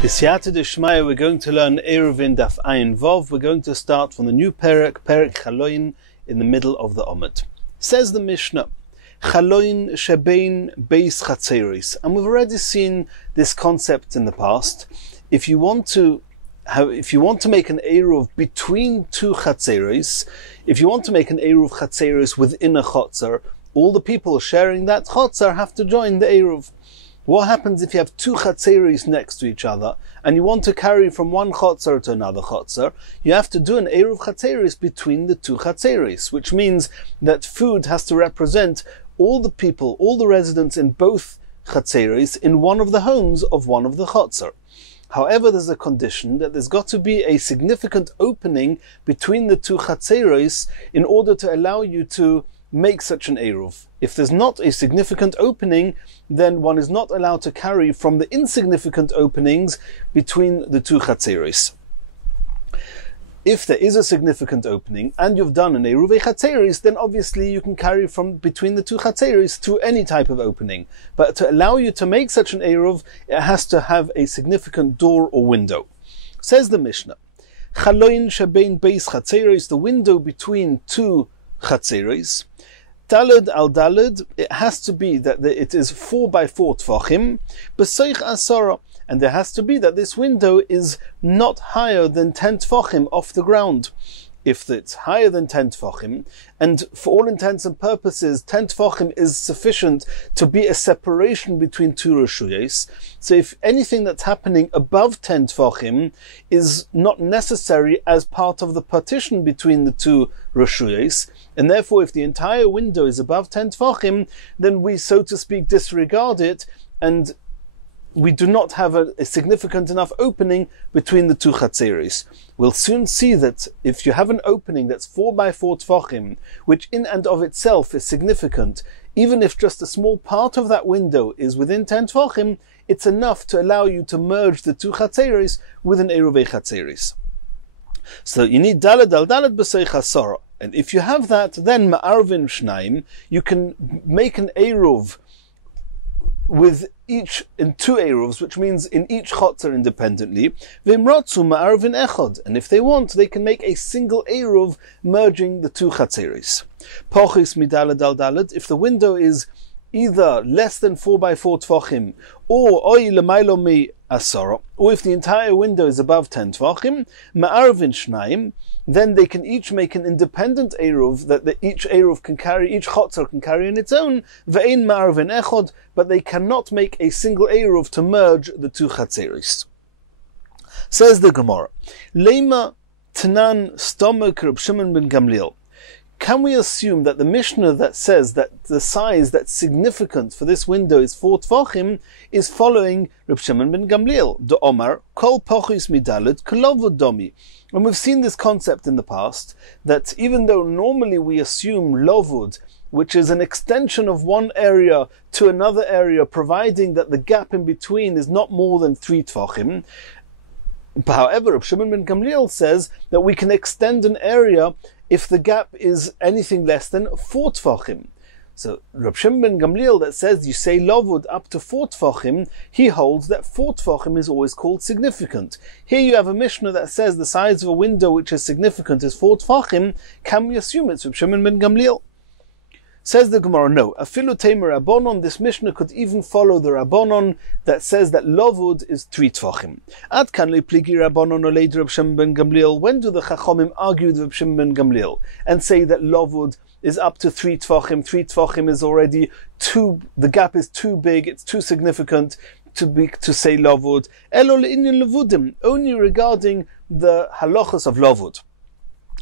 B'siyata d'shmaya, we're going to learn Eirovin Daf Ayin Vov. We're going to start from the new Perek Chaloin, in the middle of the Omid. Says the Mishnah, Chaloin shebein beis chatzeris. And we've already seen this concept in the past. If you want to make an Eruv between two chatzeris, if you want to make an Eruv chatzeris within a chotzer, all the people sharing that chotzer have to join the Eruv. What happens if you have two chatzeris next to each other and you want to carry from one chotzer to another chotzer? You have to do an eruv chatzeris between the two chatzeris, which means that food has to represent all the people, all the residents in both chatzeris in one of the homes of one of the chotzer. However, there's a condition that there's got to be a significant opening between the two chatzeris in order to allow you to make such an eruv. If there's not a significant opening, then one is not allowed to carry from the insignificant openings between the two chatzeris. If there is a significant opening and you've done an eruv chatzeris, then obviously you can carry from between the two chatzeris to any type of opening. But to allow you to make such an eruv, it has to have a significant door or window. Says the Mishnah, Chaloin shebein beis chatzeris, the window between two chatzeris. Daled al daled, it has to be that it is 4 by 4 tfachim, b'soich asara, and there has to be that this window is not higher than 10 tfachim off the ground. If it's higher than 10 tfachim, and for all intents and purposes 10 tfachim is sufficient to be a separation between two reshuyos, so if anything that's happening above 10 tfachim is not necessary as part of the partition between the two reshuyos, and therefore if the entire window is above 10 tfachim, then we, so to speak, disregard it, and we do not have a significant enough opening between the two chatzeris. We'll soon see that if you have an opening that's 4 by 4 tfachim, which in and of itself is significant, even if just a small part of that window is within 10 tfachim, it's enough to allow you to merge the two chatzeris with an eruv chatzeris. So you need daled al daled b'seich hasara. And if you have that, then ma'arvin shnaim, you can make an eruv with each in two eruvs, which means in each chotzer independently. V'imratzu ma'arvin echad, and if they want, they can make a single eruv merging the two chatzeris. Pochis midalad al dalad, if the window is either less than 4 by 4 tfachim, or oy lemailo mi asara, or if the entire window is above 10 tfachim, ma'arvin shnaim, then they can each make an independent eruv that each eruv can carry, each chotzer can carry on its own, ve'ein ma'arvin echad, but they cannot make a single eruv to merge the two chatzeris. Says the Gemara, Lema Tanan Stomach Reb Shimon ben Gamliel. Can we assume that the Mishnah that says that the size that's significant for this window is 4 tfachim is following Reb Shimon ben Gamliel? The Omar, Kol pochis midalet kolovod domi. And we've seen this concept in the past, that even though normally we assume lovud, which is an extension of one area to another area, providing that the gap in between is not more than 3 tfachim, however, Reb Shimon ben Gamliel says that we can extend an area if the gap is anything less than 4 tfachim. So Reb Shimon ben Gamliel that says you say lovud up to 4 tfachim, he holds that 4 tfachim is always called significant. Here you have a Mishnah that says the size of a window which is significant is 4 tfachim. Can we assume it's Reb Shimon ben Gamliel? Says the Gemara, no. Afilu temer Rabbanon, this Mishnah could even follow the Rabbanon that says that lovud is 3 tfachim. Ad kan le pligi Rabbanon oled Reb Shimon ben Gamliel. When do the Chachomim argue with Reb Shimon ben Gamliel and say that lovud is up to 3 tfachim? 3 tfachim is already the gap is too big, it's too significant to say lovud. Elo le'inyan levudim, only regarding the halachas of lovud.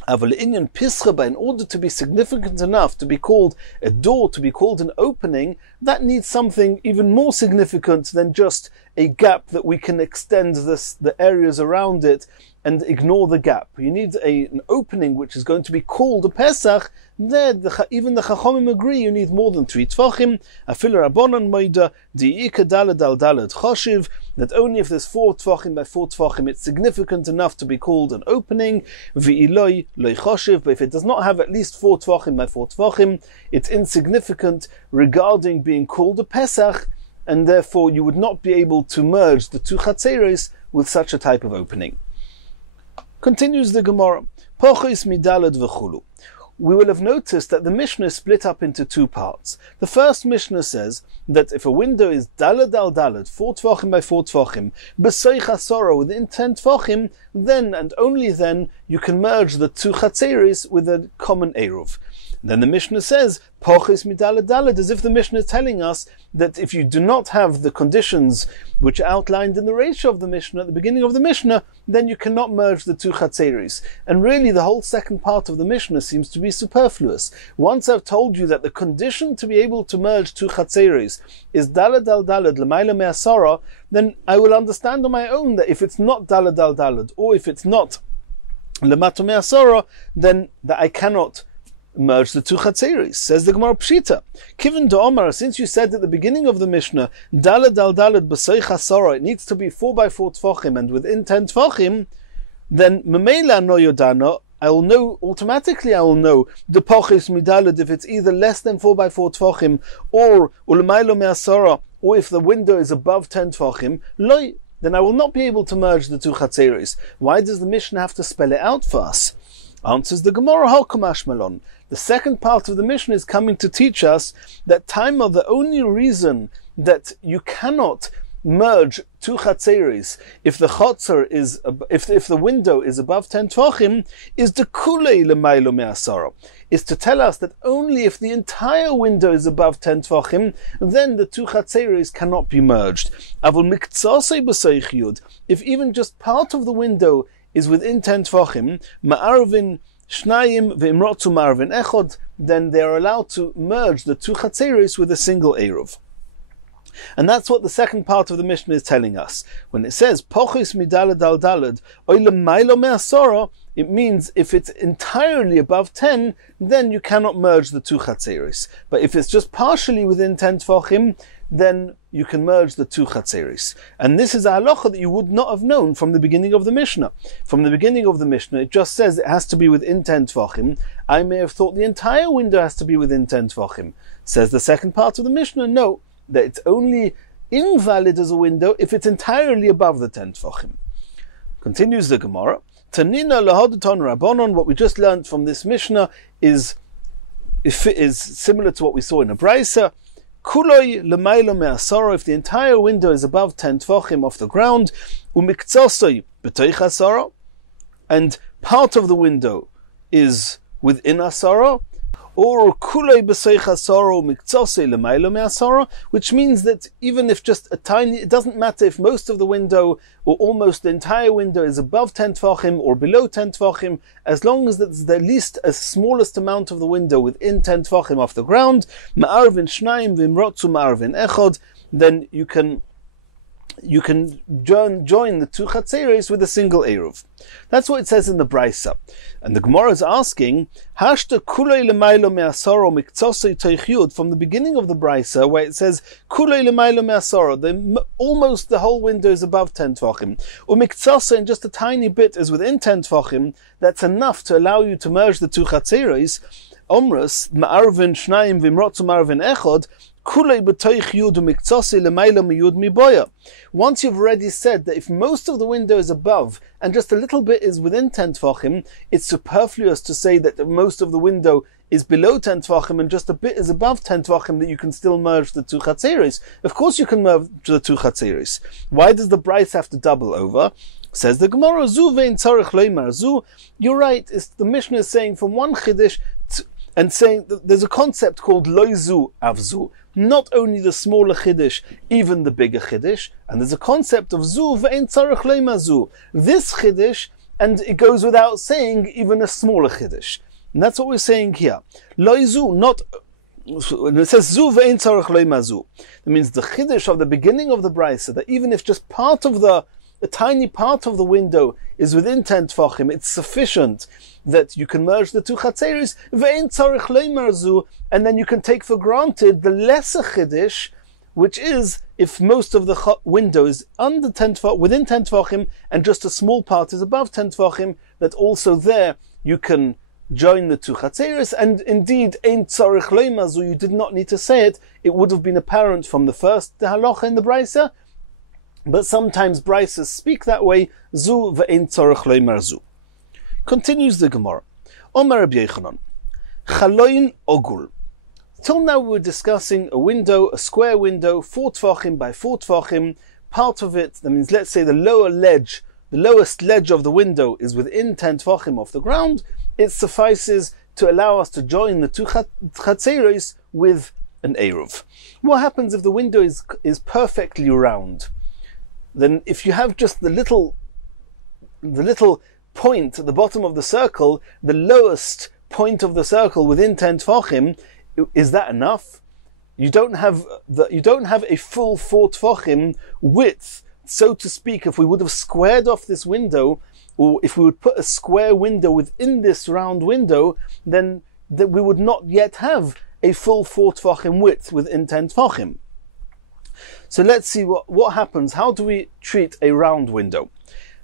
In order to be significant enough to be called a door, to be called an opening, that needs something even more significant than just a gap that we can extend the areas around it and ignore the gap. You need an opening which is going to be called a Pesach. There, even the Chachomim agree you need more than 3 tfachim. Afilu Rabbanan moida di'ika dalad al dalad choshiv, that only if there's 4 tfachim by 4 tfachim it's significant enough to be called an opening. V'iloi loy choshiv, but if it does not have at least 4 tfachim by 4 tfachim, it's insignificant regarding being called a Pesach, and therefore you would not be able to merge the two chatzeros with such a type of opening. Continues the Gemara. Pochis midalad v'chulu. We will have noticed that the Mishnah is split up into two parts. The first Mishnah says that if a window is dalad al dalad, 4 tvachim by 4 tvachim, b'soich asora, within 10 tvachim, then and only then you can merge the two chatzeris with a common eruv. Then the Mishnah says, Pochis midalad dalad, as if the Mishnah is telling us that if you do not have the conditions which are outlined in the ratio of the Mishnah at the beginning of the Mishnah, then you cannot merge the two chatzeris. And really the whole second part of the Mishnah seems to be superfluous. Once I've told you that the condition to be able to merge two chatzeris is dalad al dalad l'mayla me'asara, then I will understand on my own that if it's not dalad al dalad, or if it's not l'mata me'asara, then that I cannot merge the two chatzeris. Says the Gemara Pshita. Kiven de Omar, since you said at the beginning of the Mishnah, dalad al dalad b'soich asara, it needs to be 4 by 4 tvachim and within 10 tvachim, then memela no yodano, I will know automatically. I will know the pochis midalad if it's either less than 4 by 4 tvachim or ulmaylo me'asara, or if the window is above 10 tvachim, loy, then I will not be able to merge the two chatzeris. Why does the Mishnah have to spell it out for us? Answers the Gemara, Halkamash Malon. The second part of the Mishnah is coming to teach us that Taima, the only reason that you cannot merge two chatzeris if the chotzer is if the window is above 10 tvachim is the kulei lemaylo me'asara, is to tell us that only if the entire window is above 10 tvachim, then the two chatzeris cannot be merged. Avol miktsasei b'soich yud, if even just part of the window is within 10 tvachim, ma'arvin shnayim ve'imrotzu ma'arvin echod, then they are allowed to merge the two chatzeris with a single eruv. And that's what the second part of the Mishnah is telling us. When it says, Pochis midalad al dalad, oilem mailo me'asora, it means if it's entirely above 10, then you cannot merge the two chatzeris. But if it's just partially within 10 tvachim, then you can merge the two chatzeris. And this is a halacha that you would not have known from the beginning of the Mishnah. From the beginning of the Mishnah, it just says it has to be within 10 tvachim. I may have thought the entire window has to be within 10 tvachim. Says the second part of the Mishnah, no, that it's only invalid as a window if it's entirely above the 10 tvachim. Continues the Gemara. Tanina lahodaton rabbonon, what we just learned from this Mishnah is similar to what we saw in a Brisa. Kuloi lemaylo me'asara, if the entire window is above 10 tvachim off the ground, umiktsosoi b'toich asara, and part of the window is within asara, or kulei b'soich asara umiktsosoi lemaylo me'asara, which means that even if just a tiny, it doesn't matter if most of the window or almost the entire window is above 10 tvachim or below 10 tvachim, as long as there's at least a smallest amount of the window within 10 tvachim off the ground, ma'arvin shnayim v'imrotzu ma'arvin echod, then you can join the two chatzeris with a single eruv. That's what it says in the Brisa. And the Gemara is asking, Hashta kulei lemaylo me'asara miktsosei toich yud, from the beginning of the Brisa, where it says kulei lemaylo me'asara, almost the whole window is above 10 tvachim. Umiktsosei, and just a tiny bit is within 10 tvachim, that's enough to allow you to merge the two chatzeris. Omrus, ma'arvin shnayim v'imrotzu ma'arvin echod, once you've already said that if most of the window is above and just a little bit is within 10 tvachim, it's superfluous to say that most of the window is below 10 tvachim and just a bit is above 10 tvachim, that you can still merge the two chatzeris. Of course you can merge the two chatzeris. Why does the Bryce have to double over? Says the Gemara, Zu vein tzarich leimar zu. You're right, the Mishnah is saying from one chiddush and saying that there's a concept called loizu avzu. Not only the smaller chiddush, even the bigger chiddush. And there's a concept of zu ve'en tzarich leimar zu. This chiddush, and it goes without saying, even a smaller chiddush. And that's what we're saying here. Loizu, not, when it says zu ve'en tzarich leimar zu, that means the chiddush of the beginning of the brisa, that even if just part of a tiny part of the window is within 10 tvachim, it's sufficient that you can merge the two chatzeris, ve'en tzarich leimar zu, and then you can take for granted the lesser chiddush, which is if most of the window is under 10 within 10 tvachim, and just a small part is above 10 tvachim, that also there you can join the two chatzeris. And indeed, ein tzarich leimar zu, you did not need to say it. It would have been apparent from the first halacha in the brisa, But sometimes Bryces speak that way. Zu ve'ein tzorech loymar zu. Continues the Gemara. Omer Rabbi Yochanan, chaloin ogul. Till now we were discussing a window, a square window, 4 tvachim by 4 tvachim. Part of it, that means let's say the lowest ledge of the window is within 10 tvachim of the ground. It suffices to allow us to join the 2 chatzeros with an eruv. What happens if the window is perfectly round? Then if you have just the little point at the bottom of the circle, the lowest point of the circle within 10 tvachim, is that enough? You don't have a full 4 tvachim width, so to speak. If we would have squared off this window, or if we would put a square window within this round window, then we would not yet have a full 4 tvachim width within 10 tvachim. So let's see what happens. How do we treat a round window?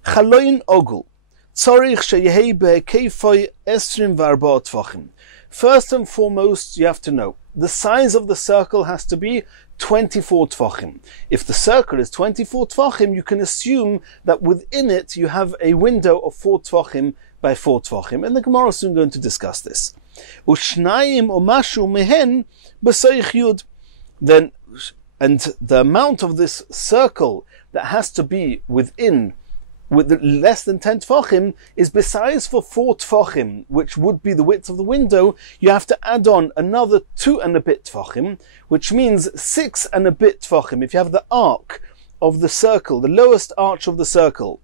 Chaloin ogul. Tzorich sheyehei be'keifoi 24 tvachim. First and foremost, you have to know, the size of the circle has to be 24 tvachim. If the circle is 24 tvachim, you can assume that within it you have a window of 4 tvachim by 4 tvachim. And the Gemara is soon going to discuss this. Ushnayim o mashu mehen b'soich yud. Then, and the amount of this circle that has to be with less than 10 tvachim is, besides for 4 tvachim, which would be the width of the window, you have to add on another 2 and a bit tvachim, which means 6 and a bit tvachim. If you have the arc of the circle, the lowest arch of the circle,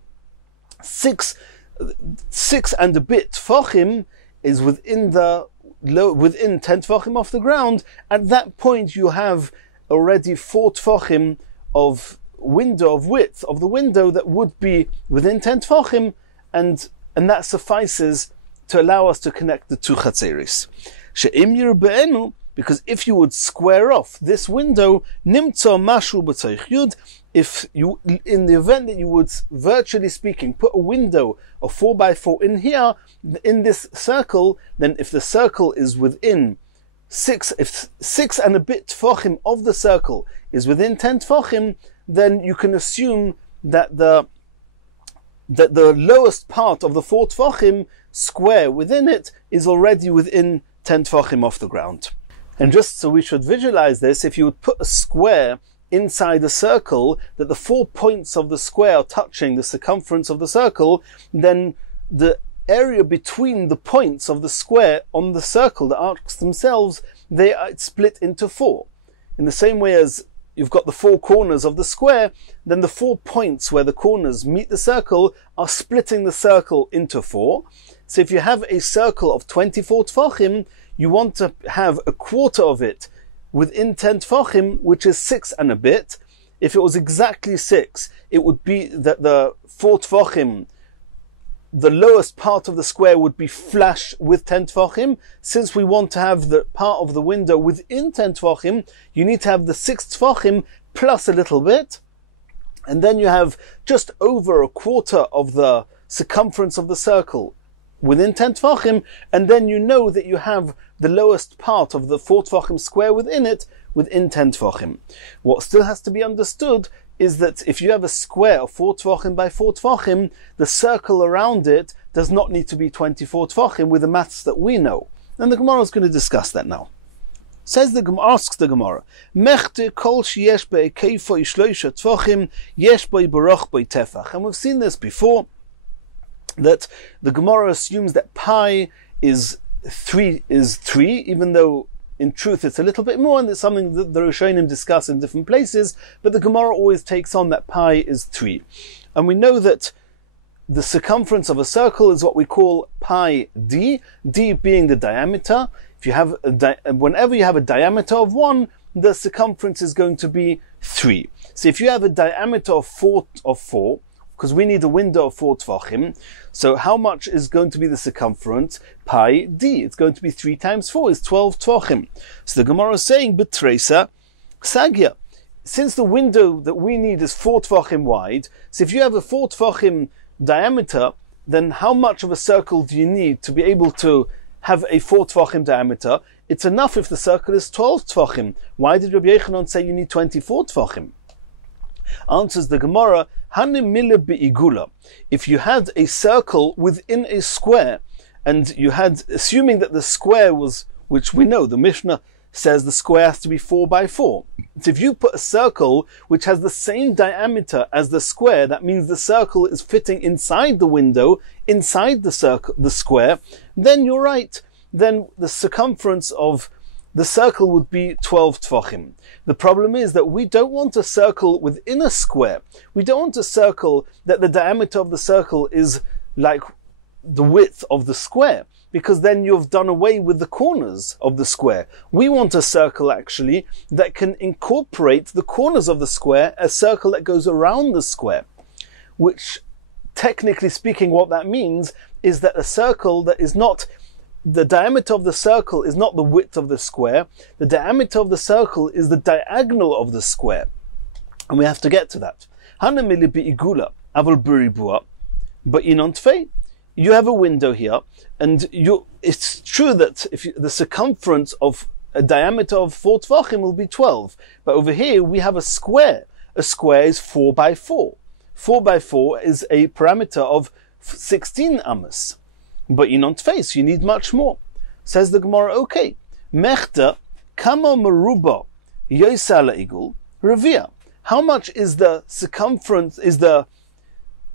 6 and a bit tvachim is within 10 tvachim off the ground. At that point you have already 4 tvachim of window of width of the window that would be within 10 tvachim, and that suffices to allow us to connect the 2 chatzeros. She'im yirbe'enu, because if you would square off this window, nimtza mashu b'tzoich yud, if you, in the event that you would, virtually speaking, put a window of 4 by 4 in here, in this circle, then if the circle is within 6 and a bit tvachim of the circle is within 10 tvachim, then you can assume that the lowest part of the 4 tvachim square within it is already within 10 tvachim off the ground. And just so we should visualize this, if you would put a square inside a circle, that the 4 points of the square are touching the circumference of the circle, then the area between the points of the square on the circle, the arcs themselves, they are split into 4. In the same way as you've got the 4 corners of the square, then the 4 points where the corners meet the circle are splitting the circle into 4. So if you have a circle of 24 tvachim, you want to have a quarter of it within 10 tvachim, which is 6 and a bit. If it was exactly 6, it would be that the 4 tvachim, the lowest part of the square, would be flush with 10 tvachim. Since we want to have the part of the window within 10 tvachim, you need to have the 6 tvachim plus a little bit, and then you have just over a quarter of the circumference of the circle within 10 tvachim, and then you know that you have the lowest part of the 4 tvachim square within it within 10 tvachim. What still has to be understood is that if you have a square of 4 tvachim by 4 tvachim, the circle around it does not need to be 24 tvachim with the maths that we know. And the Gemara is going to discuss that now. Asks the Gemara, Mechte kol sheyesh be'ekeifo ishloisha tvachim yesh boi baruch boi tefach. And we've seen this before, that the Gemara assumes that pi is 3, even though in truth it's a little bit more, and it's something that the Rishonim discuss in different places, but the Gemara always takes on that pi is 3. And we know that the circumference of a circle is what we call pi d, d being the diameter. If you have whenever you have a diameter of 1, the circumference is going to be 3. So if you have a diameter of 4, because we need a window of 4 tvachim, so how much is going to be the circumference? Pi d. It's going to be 3 times 4 is 12 tvachim. So the Gemara is saying, B'treisa sagya. Since the window that we need is 4 tvachim wide, so if you have a 4 tvachim diameter, then how much of a circle do you need to be able to have a 4 tvachim diameter? It's enough if the circle is 12 tvachim. Why did Rabbi Yochanan say you need 24 tvachim? Answers the Gemara, Hanimile be'igula. If you had a circle within a square, and you had, assuming that the square was, which we know, the Mishnah says the square has to be 4 by 4. So if you put a circle which has the same diameter as the square, that means the circle is fitting inside the window, inside the circle, the square, then you're right. Then the circumference of the circle would be 12 tfachim. The problem is that we don't want a circle within a square. We don't want a circle that the diameter of the circle is like the width of the square, because then you've done away with the corners of the square. We want a circle actually that can incorporate the corners of the square, a circle that goes around the square, which technically speaking what that means is that a circle that is not, the diameter of the circle is not the width of the square, the diameter of the circle is the diagonal of the square. And we have to get to that. But you have a window here, and it's true that if the circumference of a diameter of 4 tvachim will be 12, but over here we have a square. A square is 4 by 4. 4 by 4 is a parameter of 16 amas. But you need much more. Says the Gemara, okay, mechta kama meruba yosala igul revia. How much is the circumference, is the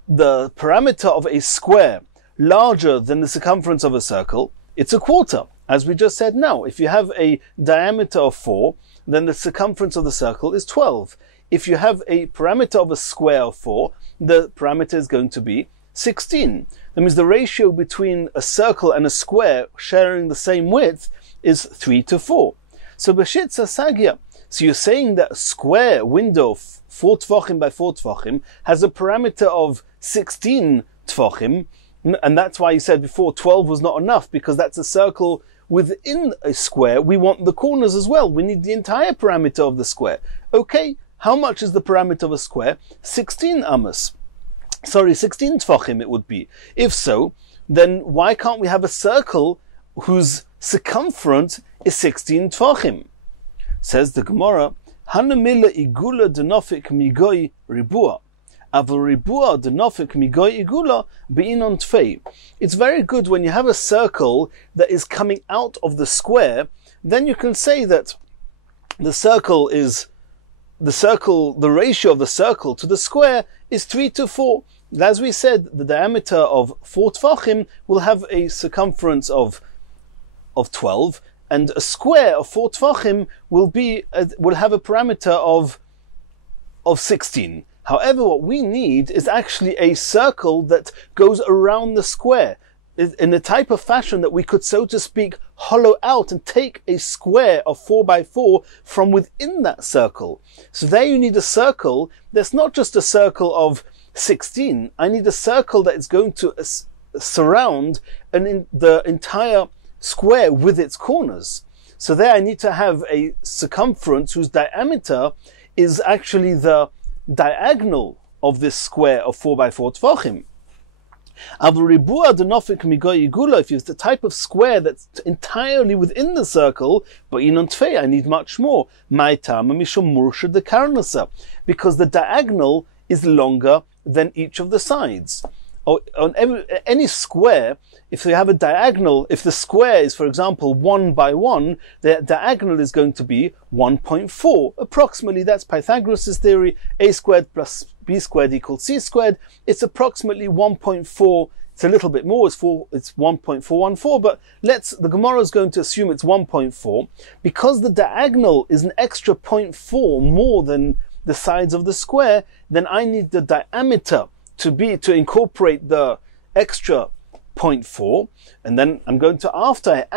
parameter of a square larger than the circumference of a circle? It's a quarter, as we just said now. If you have a diameter of 4, then the circumference of the circle is 12. If you have a parameter of a square of 4, the parameter is going to be 16. That means the ratio between a circle and a square sharing the same width is 3 to 4. So b'shitza sagya. So you're saying that a square window 4 tvachim by 4 tvachim has a parameter of 16 tvachim, and that's why you said before 12 was not enough, because that's a circle within a square. We want the corners as well. We need the entire parameter of the square. Okay, how much is the parameter of a square? 16 amas. 16 tvachim it would be. If so, then why can't we have a circle whose circumference is 16 tvachim? Says the Gemara, Hanamila igula denofik migoi ribua. Aval denofik migoi igula beinon tfei. It's very good when you have a circle that is coming out of the square, then you can say that the ratio of the circle to the square is 3 to 4. As we said, the diameter of 4 tvachim will have a circumference of 12, and a square of 4 tvachim will have a parameter of 16. However, what we need is actually a circle that goes around the square in a type of fashion that we could, so to speak, hollow out and take a square of 4 by 4 from within that circle. So there you need a circle that's not just a circle of 16. I need a circle that is going to surround the entire square with its corners. So there I need to have a circumference whose diameter is actually the diagonal of this square of 4 by 4 tvachim. If it's the type of square that's entirely within the circle, but I need much more. Because the diagonal is longer than each of the sides. On any square, if you have a diagonal, if the square is, for example, 1 by 1, the diagonal is going to be 1.4. Approximately, that's Pythagoras' theory, a squared plus b squared equals c squared. It's approximately 1.4. It's a little bit more, it's 1.414, but the Gemara is going to assume it's 1.4. Because the diagonal is an extra 0.4 more than the sides of the square, then I need the diameter to incorporate the extra 0.4, and then I'm going to, after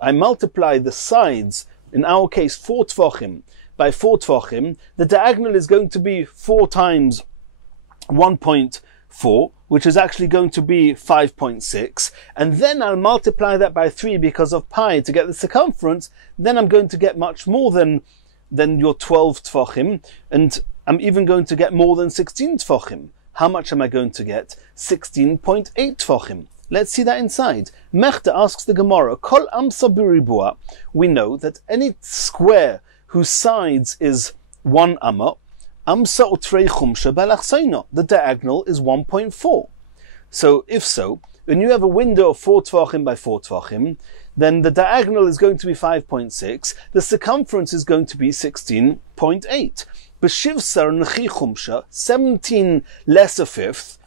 I multiply the sides, in our case 4 tvachim by 4 tvachim, the diagonal is going to be 4 times 1.4, which is actually going to be 5.6, and then I'll multiply that by 3 because of pi to get the circumference. Then I'm going to get much more than your 12 tvachim, and I'm even going to get more than 16 tvachim. How much am I going to get? 16.8 tvachim. Let's see that inside. Mechta asks the Gemara, Kol amsa biribua. We know that any square whose sides is 1 amma, Amsa utrei chumsha balachseina. The diagonal is 1.4. So, if so, when you have a window of 4 tvachim by 4 tvachim, then the diagonal is going to be 5.6, the circumference is going to be 16.8. B'shivsar nechi chumsha, 17 less a fifth,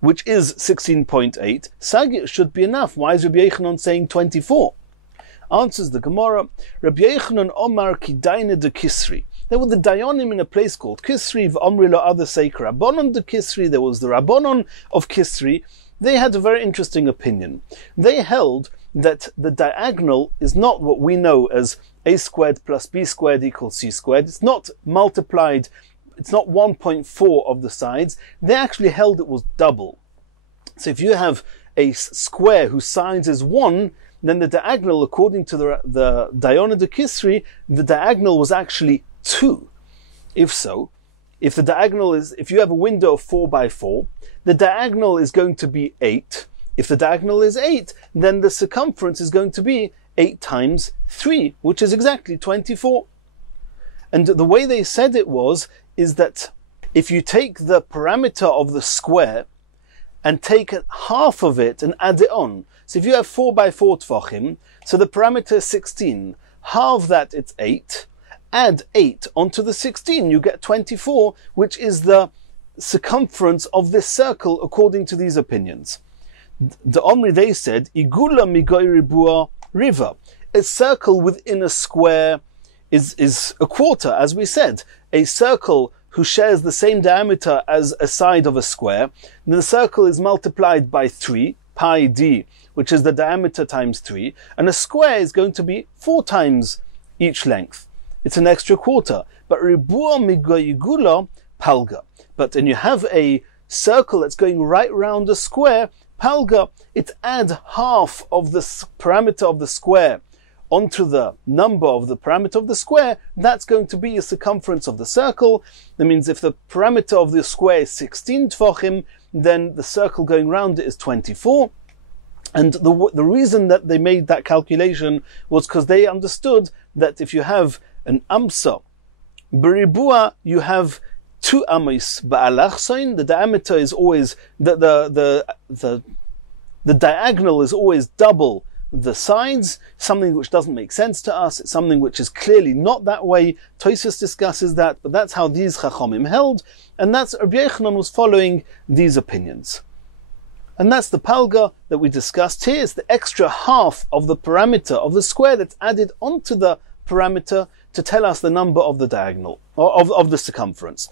which is 16.8, Sagir should be enough. Why is Rabbi Yochanan saying 24? Answers the Gemara, Rabbi Yochanan Omar Kidaina de Kisri. There were the Dayanim in a place called Kisri, v'omri lo other say Rabbanon de Kisri, there was the Rabbanon of Kisri. They had a very interesting opinion. They held that the diagonal is not what we know as a squared plus b squared equals c squared. It's not multiplied, it's not 1.4 of the sides. They actually held it was double. So if you have a square whose sides is 1, then the diagonal, according to the Dayan de Kisri, the diagonal was actually 2. If so, if the diagonal is, if you have a window of 4 by 4, the diagonal is going to be 8. If the diagonal is 8, then the circumference is going to be 8 times 3, which is exactly 24. And the way they said it is that if you take the parameter of the square and take half of it and add it on, so if you have 4 by 4 tvachim, so the parameter is 16, halve that, it's 8, add 8 onto the 16, you get 24, which is the circumference of this circle according to these opinions. The Omri, they said, Igula migoy ribua river. A circle within a square is a quarter, as we said. A circle who shares the same diameter as a side of a square, the circle is multiplied by 3, pi d, which is the diameter times 3, and a square is going to be 4 times each length. It's an extra quarter. But ribua migoy igula palga. But when you have a circle that's going right round a square, palga, it adds half of the parameter of the square onto the number of the parameter of the square. That's going to be a circumference of the circle. That means if the parameter of the square is 16 tvachim, then the circle going round it is 24. And the reason that they made that calculation was because they understood that if you have an amsa, beribua, you have 2 amis ba'alachsain, the diameter is always, the diagonal is always double the sides, something which doesn't make sense to us. It's something which is clearly not that way. Tosfos discusses that, but that's how these chachamim held, and that's Rabbi Yochanan was following these opinions. And that's the palga that we discussed here. It's the extra half of the parameter of the square that's added onto the parameter to tell us the number of the diagonal, or of the circumference.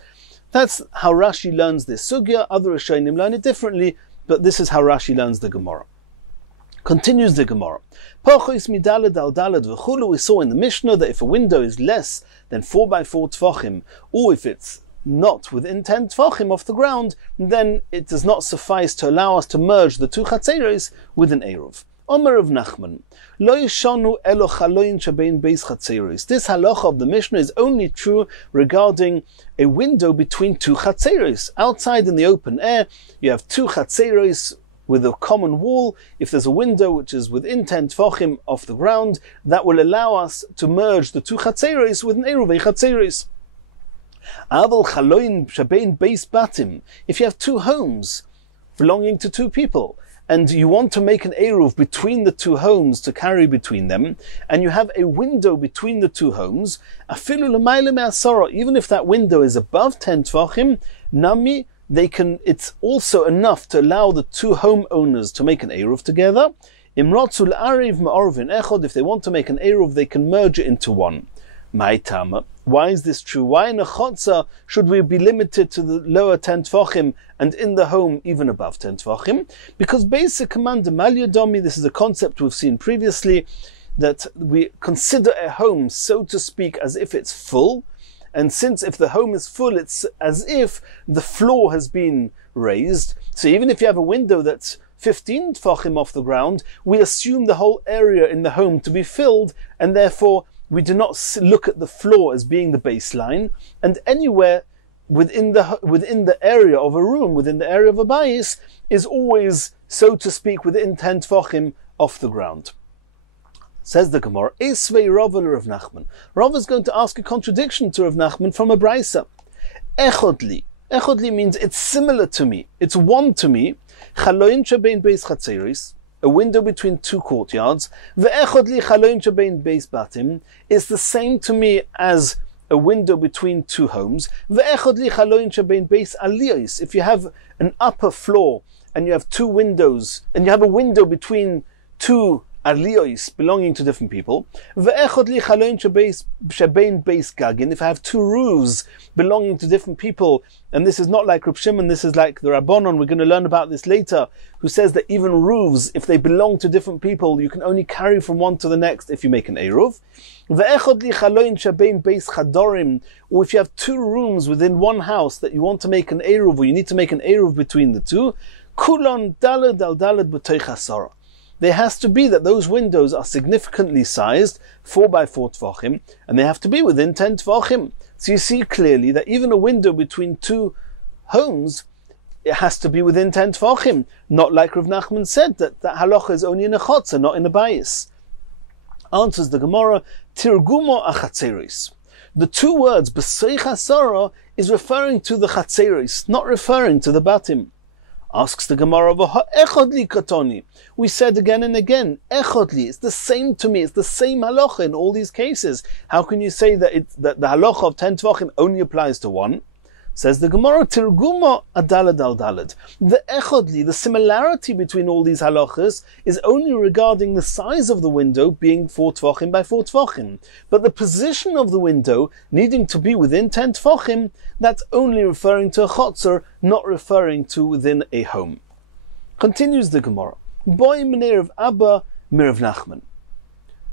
That's how Rashi learns this sugya. Other Rishonim learn it differently, but this is how Rashi learns the Gemara. Continues the Gemara. We saw in the Mishnah that if a window is less than 4 by 4 tvachim, or if it's not within 10 tvachim off the ground, then it does not suffice to allow us to merge the 2 chatzeros with an eruv. Omer of Nachman, Lo yishonu elo chaloyin shebein beis chatzeros. This halacha of the Mishnah is only true regarding a window between 2 chatzeros. Outside in the open air, you have 2 chatzeros with a common wall. If there's a window which is within 10 tvachim off the ground, that will allow us to merge the 2 chatzeros with an eruv chatzeros. Aval chaloyin shebein beis batim. If you have 2 homes belonging to 2 people, and you want to make an eruv between the 2 homes to carry between them, and you have a window between the 2 homes, afilu l'mayla me'asara, even if that window is above 10 tvachim, nami, it's also enough to allow the 2 homeowners to make an eruv together. Imrotzu l'ariv ma'orvin echod, if they want to make an eruv, they can merge it into one. Ma'itama. Why is this true? Why in a chotza should we be limited to the lower 10 tvachim and in the home even above 10 tvachim? Because basic command malyadomi, this is a concept we've seen previously, that we consider a home, so to speak, as if it's full. And since if the home is full, it's as if the floor has been raised. So even if you have a window that's 15 tvachim off the ground, we assume the whole area in the home to be filled, and therefore we do not look at the floor as being the baseline, and anywhere within the area of a room, within the area of a bayis, is always, so to speak, within 10 tvachim off the ground. Says the Gemara, Esvei Rav Rav Nachman. Rav is going to ask a contradiction to Rav Nachman from a brisa. Echodli. Echodli means it's similar to me. It's one to me. Chaloin shebein beis chatzeris, a window between two courtyards. Ve'echodli chaloin shebein beis batim is the same to me as a window between two homes. Ve'echodli chaloin shebein beis aliyos. If you have an upper floor and you have two windows, and you have a window between two aliyos belonging to different people. Ve'echodli chaloin shebein beis gagin. If I have two roofs belonging to different people, and this is not like Reb Shimon, this is like the Rabbanon, we're going to learn about this later, who says that even roofs, if they belong to different people, you can only carry from one to the next if you make an eruv. Ve'echodli chaloin shebein beis chadorim, or if you have two rooms within one house that you want to make an eruv, or you need to make an eruv between the two, kulon daled al daled b'toich hasara. There has to be that those windows are significantly sized, 4 by 4 tefachim, and they have to be within 10 tefachim. So you see clearly that even a window between two homes, it has to be within 10 tefachim. Not like Rav Nachman said, that halacha is only in a chotzer, not in a bayis. Answers the Gemara, tirgumo achatzeris. The two words, b'seich hasara, is referring to the chatzeris, not referring to the batim. Asks the Gemara, echodli katoni. We said again and again, echodli, it's the same to me, it's the same halacha in all these cases. How can you say that that the halacha of 10 tvachim only applies to one? Says the Gemara, tirguma adalad al dalad. The echodli, the similarity between all these halachas, is only regarding the size of the window being 4 tvachim by 4 tvachim. But the position of the window needing to be within 10 tvachim, that's only referring to a chotzer, not referring to within a home. Continues the Gemara. Boy minei Rav Abba mir Rav Nachman.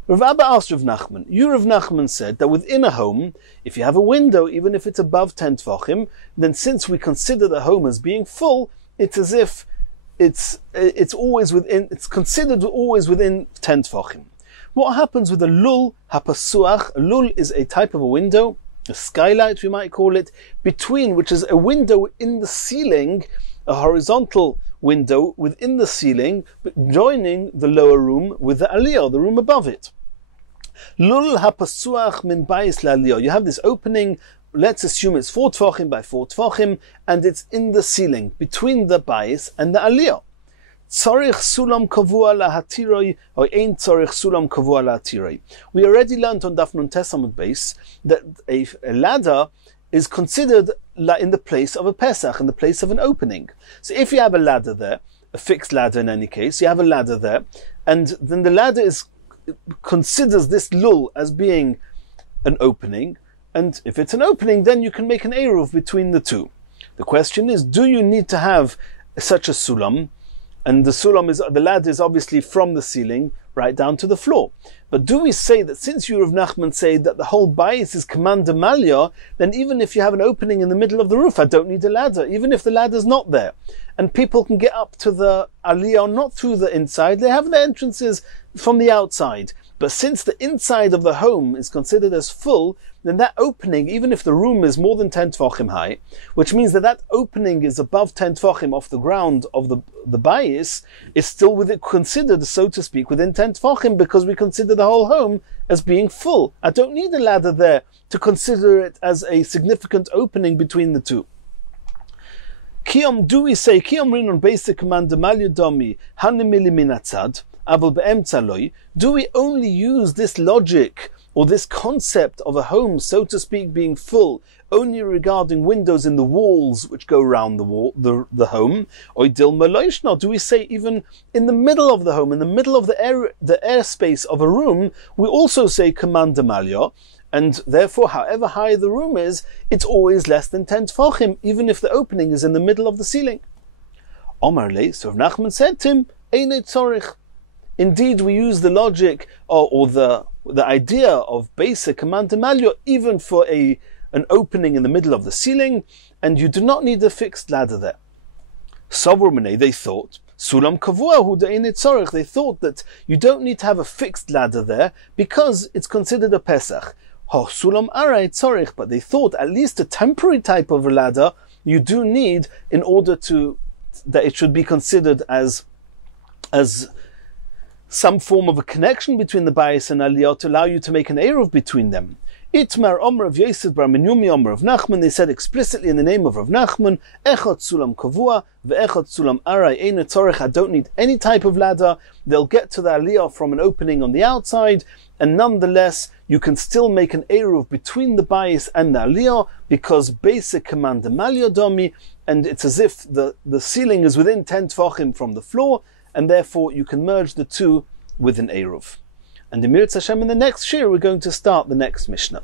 Rav Abba asked Rav Nachman. You, Rav Nachman, said that within a home, if you have a window, even if it's above 10 tvachim, then since we consider the home as being full, it's as if it's considered always within 10 tvachim. What happens with a lul hapasuach? A lul is a type of a window, a skylight we might call it, between, which is a window in the ceiling, a horizontal window within the ceiling, but joining the lower room with the aliyah, the room above it. Lul hapasuach min bayis la'aliyah. You have this opening, let's assume it's 4 tvachim by 4 tvachim, and it's in the ceiling, between the bayis and the aliyah. Tzorich sulam kavua lahatiroi, or ein tzorich sulam kavua lahatiroi. We already learned on Daf Nun Tes Amud Beis that a ladder is considered in the place of a Pesach, in the place of an opening. So if you have a ladder there, a fixed ladder in any case, you have a ladder there, and then the ladder considers this lul as being an opening, and if it's an opening, then you can make an eruv between the two. The question is, do you need to have such a sulam? And the ladder is obviously from the ceiling right down to the floor. But do we say that since you, Rav Nachman, say that the whole bayis is command malya, then even if you have an opening in the middle of the roof, I don't need a ladder, even if the ladder's not there. And people can get up to the aliyah not through the inside, they have their entrances from the outside. But since the inside of the home is considered as full, then that opening, even if the room is more than 10 tvachim high, which means that opening is above 10 tvachim off the ground of the bayis, is still considered, so to speak, within 10 tvachim, because we consider the whole home as being full. I don't need a ladder there to consider it as a significant opening between the two. Do we say, rinon basic command domi hanimili minatzad, aval be'emtzaloi? Do we only use this logic or this concept of a home, so to speak, being full, only regarding windows in the walls which go around the home? Or do we say even in the middle of the home, in the middle of the airspace of a room, we also say command malya, and therefore, however high the room is, it's always less than 10 tefachim, even if the opening is in the middle of the ceiling. Omar le, so Rav Nachman said to him, Einei tzorich. Indeed, we use the logic or the idea of basic command malya even for an opening in the middle of the ceiling, and you do not need a fixed ladder there. Savrumene, they thought, sulam kavua hu de'einei tzorich. They thought that you don't need to have a fixed ladder there because it's considered a Pesach. Ho sulam arai tzorich, but they thought at least a temporary type of a ladder you do need in order that it should be considered as some form of a connection between the bayis and aliyah to allow you to make an eruv between them. Itmar Omer of Yosef bar Menyumi Omer of Nachman, they said explicitly in the name of Rav Nachman, Echot Sulam Kavua, Ve'echot Sulam Arai Eina Tzorech, I don't need any type of ladder. They'll get to the aliyah from an opening on the outside, and nonetheless, you can still make an eruv between the bayis and the aliyah, because basic command the malyodomi, and it's as if the ceiling is within 10 tvachim from the floor, and therefore you can merge the two with an eruv. And in Mirz Hashem, in the next shir, we're going to start the next Mishnah.